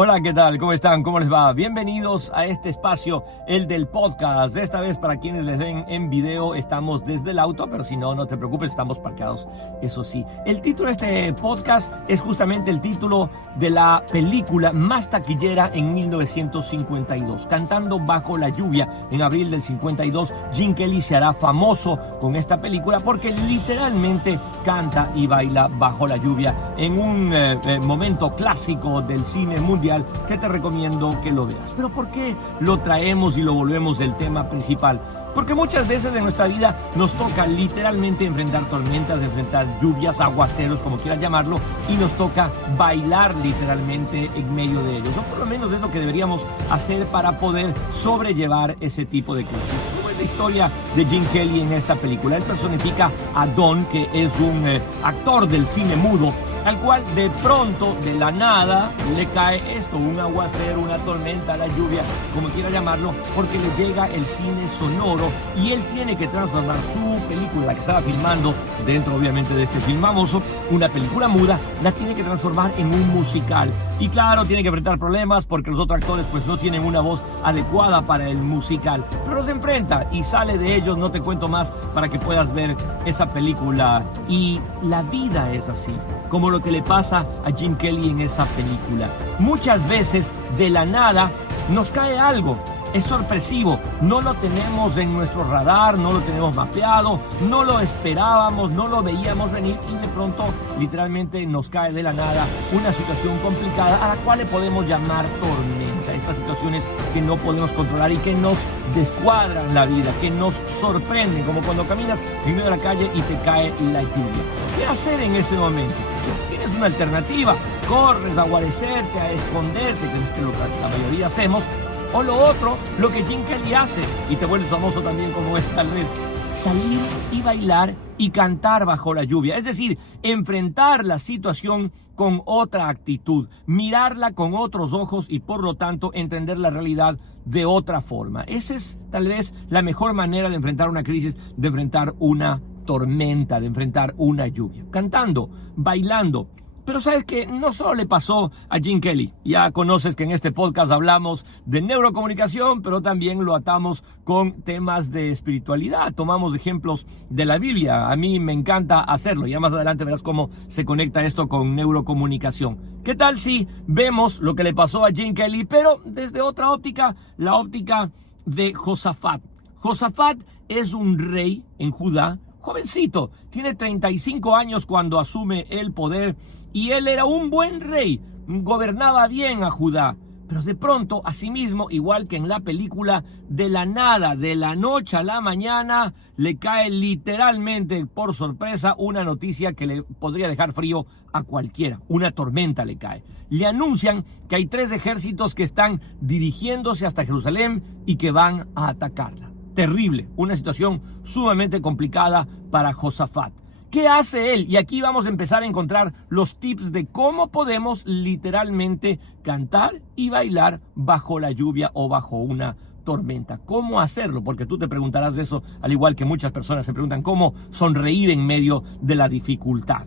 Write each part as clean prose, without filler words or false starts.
Hola, ¿qué tal? ¿Cómo están? ¿Cómo les va? Bienvenidos a este espacio, el del podcast. Esta vez, para quienes les ven en video, estamos desde el auto, pero si no, no te preocupes, estamos parqueados, eso sí. El título de este podcast es justamente el título de la película más taquillera en 1952. Cantando bajo la lluvia, en abril del 52, Gene Kelly se hará famoso con esta película porque literalmente canta y baila bajo la lluvia en un momento clásico del cine mundial que te recomiendo que lo veas. Pero ¿por qué lo traemos y lo volvemos del tema principal? Porque muchas veces en nuestra vida nos toca literalmente enfrentar tormentas, enfrentar lluvias, aguaceros, como quieras llamarlo, y nos toca bailar literalmente en medio de ellos. O por lo menos es lo que deberíamos hacer para poder sobrellevar ese tipo de crisis. ¿Cómo es la historia de Gene Kelly en esta película? Él personifica a Don, que es un actor del cine mudo, al cual de pronto, de la nada, le cae esto, un aguacero, una tormenta, la lluvia, como quiera llamarlo, porque le llega el cine sonoro y él tiene que transformar su película, la que estaba filmando, dentro obviamente de este film famoso, una película muda, la tiene que transformar en un musical. Y claro, tiene que enfrentar problemas porque los otros actores pues no tienen una voz adecuada para el musical, pero los enfrenta y sale de ellos. No te cuento más para que puedas ver esa película. Y la vida es así, como lo que le pasa a Gene Kelly en esa película. Muchas veces de la nada nos cae algo. Es sorpresivo, no lo tenemos en nuestro radar, no lo tenemos mapeado, no lo esperábamos, no lo veíamos venir y de pronto literalmente nos cae de la nada una situación complicada a la cual le podemos llamar tormenta. Estas situaciones que no podemos controlar y que nos descuadran la vida, que nos sorprenden, como cuando caminas en medio de la calle y te cae la lluvia. ¿Qué hacer en ese momento? Pues tienes una alternativa, corres a guarecerte, a esconderte, que es lo que la mayoría hacemos. O lo otro, lo que Gene Kelly hace, y te vuelves famoso también como es tal vez, salir y bailar y cantar bajo la lluvia. Es decir, enfrentar la situación con otra actitud, mirarla con otros ojos y por lo tanto entender la realidad de otra forma. Esa es tal vez la mejor manera de enfrentar una crisis, de enfrentar una tormenta, de enfrentar una lluvia. Cantando, bailando. Pero sabes que no solo le pasó a Gene Kelly. Ya conoces que en este podcast hablamos de neurocomunicación, pero también lo atamos con temas de espiritualidad. Tomamos ejemplos de la Biblia. A mí me encanta hacerlo. Ya más adelante verás cómo se conecta esto con neurocomunicación. ¿Qué tal si vemos lo que le pasó a Gene Kelly, pero desde otra óptica, la óptica de Josafat? Josafat es un rey en Judá, jovencito, tiene 35 años cuando asume el poder. Y él era un buen rey, gobernaba bien a Judá. Pero de pronto, asimismo, igual que en la película, de la nada, de la noche a la mañana, le cae literalmente por sorpresa una noticia que le podría dejar frío a cualquiera. Una tormenta le cae. Le anuncian que hay 3 ejércitos que están dirigiéndose hasta Jerusalén y que van a atacarla. Terrible, una situación sumamente complicada para Josafat. ¿Qué hace él? Y aquí vamos a empezar a encontrar los tips de cómo podemos literalmente cantar y bailar bajo la lluvia o bajo una tormenta. ¿Cómo hacerlo? Porque tú te preguntarás de eso, al igual que muchas personas se preguntan cómo sonreír en medio de la dificultad.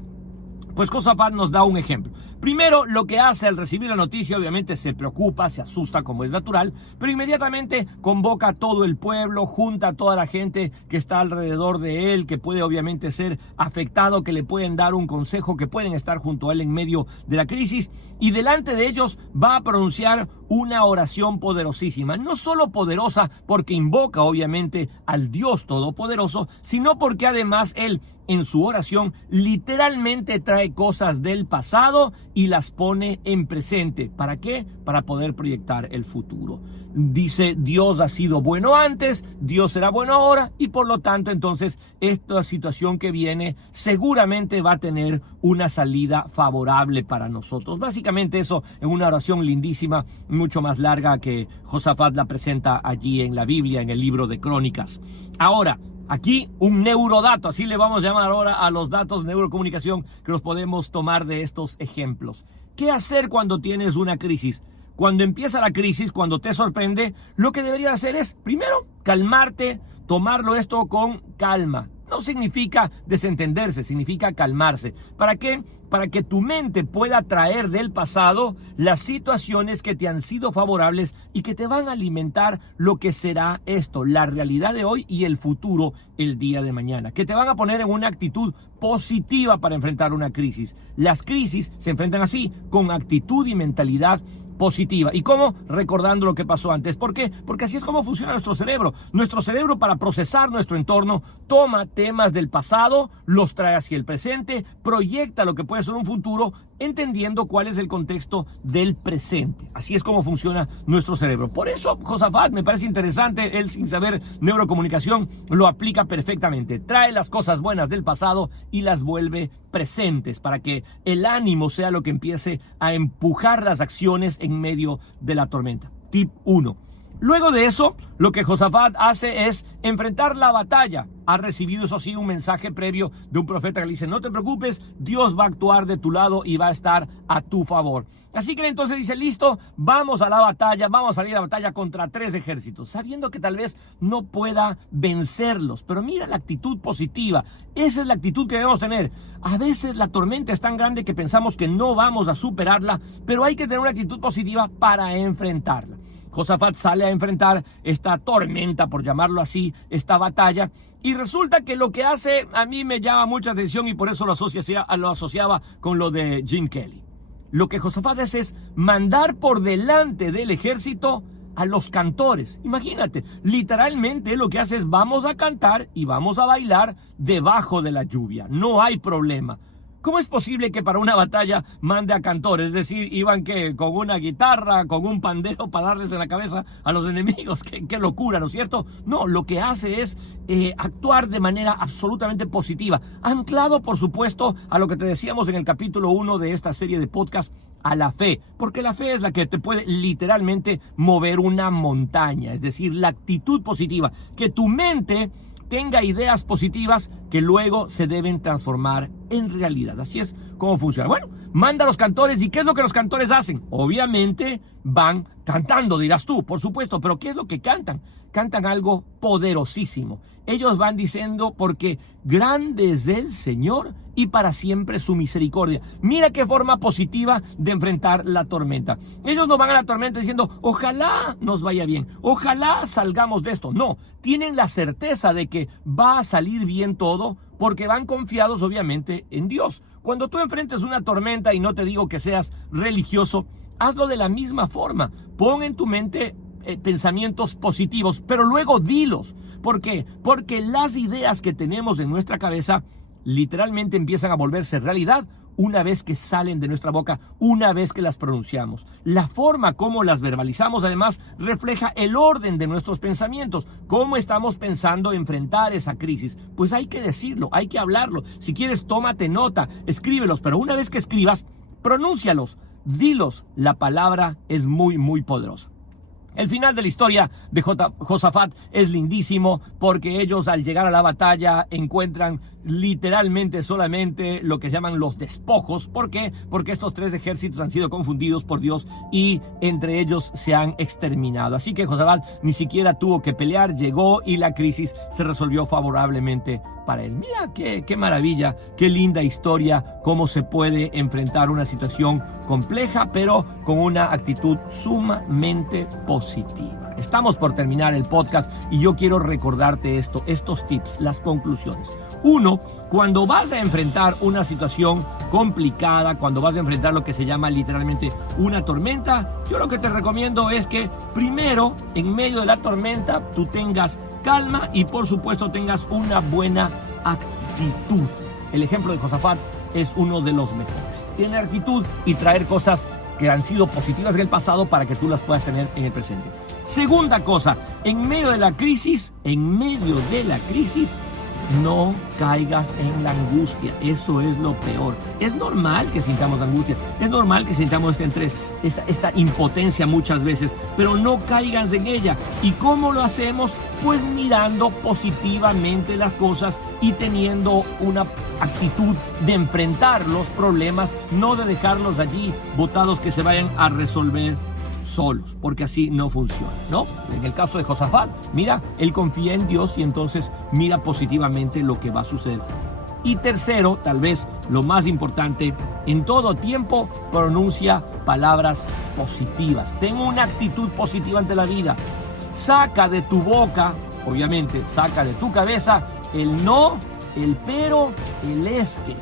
Pues Josafat nos da un ejemplo. Primero, lo que hace al recibir la noticia, obviamente se preocupa, se asusta como es natural, pero inmediatamente convoca a todo el pueblo, junta a toda la gente que está alrededor de él, que puede obviamente ser afectado, que le pueden dar un consejo, que pueden estar junto a él en medio de la crisis, y delante de ellos va a pronunciar una oración poderosísima. No solo poderosa porque invoca obviamente al Dios Todopoderoso, sino porque además él en su oración literalmente trae cosas del pasado y las pone en presente. ¿Para qué? Para poder proyectar el futuro. Dice, Dios ha sido bueno antes, Dios será bueno ahora, y por lo tanto entonces esta situación que viene seguramente va a tener una salida favorable para nosotros. Básicamente eso en una oración lindísima, mucho más larga que Josafat la presenta allí en la Biblia, en el libro de Crónicas. Ahora, aquí un neurodato, así le vamos a llamar ahora a los datos de neurocomunicación que los podemos tomar de estos ejemplos. ¿Qué hacer cuando tienes una crisis? Cuando empieza la crisis, cuando te sorprende, lo que deberías hacer es, primero, calmarte, tomarlo esto con calma. no significa desentenderse, significa calmarse. ¿Para qué? Para que tu mente pueda traer del pasado las situaciones que te han sido favorables y que te van a alimentar lo que será esto, la realidad de hoy y el futuro el día de mañana, que te van a poner en una actitud positiva para enfrentar una crisis. Las crisis se enfrentan así, con actitud y mentalidad positiva. ¿Y cómo? Recordando lo que pasó antes. ¿Por qué? Porque así es como funciona nuestro cerebro. Nuestro cerebro, para procesar nuestro entorno, toma temas del pasado, los trae hacia el presente, proyecta lo que puede ser un futuro, entendiendo cuál es el contexto del presente. Así es como funciona nuestro cerebro. Por eso Josafat me parece interesante, él, sin saber neurocomunicación, lo aplica perfectamente. Trae las cosas buenas del pasado y las vuelve presentes para que el ánimo sea lo que empiece a empujar las acciones en medio de la tormenta. Tip 1. Luego de eso, lo que Josafat hace es enfrentar la batalla. Ha recibido, eso sí, un mensaje previo de un profeta que le dice: no te preocupes, Dios va a actuar de tu lado y va a estar a tu favor. Así que entonces dice: listo, vamos a la batalla, vamos a salir a la batalla contra 3 ejércitos, sabiendo que tal vez no pueda vencerlos. Pero mira la actitud positiva, esa es la actitud que debemos tener. A veces la tormenta es tan grande que pensamos que no vamos a superarla, pero hay que tener una actitud positiva para enfrentarla. Josafat sale a enfrentar esta tormenta, por llamarlo así, esta batalla, y resulta que lo que hace a mí me llama mucha atención y por eso lo asociaba con lo de Jim Kelly. Lo que Josafat hace es mandar por delante del ejército a los cantores. Imagínate, literalmente lo que hace es: vamos a cantar y vamos a bailar debajo de la lluvia, no hay problema. ¿Cómo es posible que para una batalla mande a cantores? Es decir, iban con una guitarra, con un pandero para darles en la cabeza a los enemigos. ¡Qué locura!, ¿no es cierto? No, lo que hace es actuar de manera absolutamente positiva, anclado, por supuesto, a lo que te decíamos en el capítulo 1 de esta serie de podcast, a la fe, porque la fe es la que te puede literalmente mover una montaña. Es decir, la actitud positiva, que tu mente tenga ideas positivas que luego se deben transformar en realidad. Así es como funciona. Bueno, manda a los cantores. ¿Y qué es lo que los cantores hacen? Obviamente van cantando, dirás tú, por supuesto. Pero ¿qué es lo que cantan? Cantan algo poderosísimo. Ellos van diciendo: porque grande es el Señor y para siempre su misericordia. Mira qué forma positiva de enfrentar la tormenta. Ellos no van a la tormenta diciendo: ojalá nos vaya bien, ojalá salgamos de esto. No, tienen la certeza de que va a salir bien todo, porque van confiados obviamente en Dios. Cuando tú enfrentes una tormenta, y no te digo que seas religioso, hazlo de la misma forma. Pon en tu mente pensamientos positivos, pero luego dilos. ¿Por qué? Porque las ideas que tenemos en nuestra cabeza literalmente empiezan a volverse realidad una vez que salen de nuestra boca, una vez que las pronunciamos. La forma como las verbalizamos, además, refleja el orden de nuestros pensamientos. ¿Cómo estamos pensando enfrentar esa crisis? Pues hay que decirlo, hay que hablarlo. Si quieres, tómate nota, escríbelos, pero una vez que escribas, pronúncialos, dilos. La palabra es muy, muy poderosa. El final de la historia de Josafat es lindísimo, porque ellos, al llegar a la batalla, encuentran literalmente solamente lo que llaman los despojos. ¿Por qué? Porque estos 3 ejércitos han sido confundidos por Dios y entre ellos se han exterminado. Así que Josafat ni siquiera tuvo que pelear, llegó y la crisis se resolvió favorablemente para él. Mira qué maravilla, qué linda historia, cómo se puede enfrentar una situación compleja, pero con una actitud sumamente positiva. Estamos por terminar el podcast y yo quiero recordarte estos tips, las conclusiones. 1, cuando vas a enfrentar una situación complicada, cuando vas a enfrentar lo que se llama literalmente una tormenta, yo lo que te recomiendo es que primero, en medio de la tormenta, tú tengas calma y por supuesto tengas una buena actitud. El ejemplo de Josafat es uno de los mejores. Tener actitud y traer cosas que han sido positivas en el pasado para que tú las puedas tener en el presente. Segunda cosa, en medio de la crisis, no caigas en la angustia. Eso es lo peor. Es normal que sintamos angustia, es normal que sintamos esta impotencia muchas veces, pero no caigas en ella. ¿Y cómo lo hacemos? Pues mirando positivamente las cosas y teniendo una actitud de enfrentar los problemas, no de dejarlos allí botados que se vayan a resolver solos, porque así no funciona, ¿no? En el caso de Josafat, mira, él confía en Dios y entonces mira positivamente lo que va a suceder. Y tercero, tal vez lo más importante, en todo tiempo pronuncia palabras positivas. Ten una actitud positiva ante la vida. Saca de tu boca, obviamente, saca de tu cabeza el no, el pero, el es que.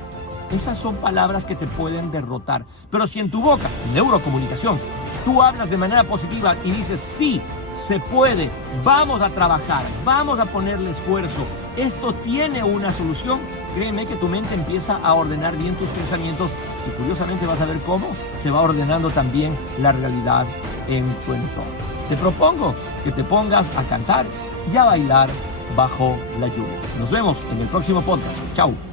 Esas son palabras que te pueden derrotar. Pero si en tu boca, neurocomunicación, tú hablas de manera positiva y dices, sí, se puede, vamos a trabajar, vamos a ponerle esfuerzo, esto tiene una solución, créeme que tu mente empieza a ordenar bien tus pensamientos y curiosamente vas a ver cómo se va ordenando también la realidad en tu entorno. Te propongo que te pongas a cantar y a bailar bajo la lluvia. Nos vemos en el próximo podcast. Chao.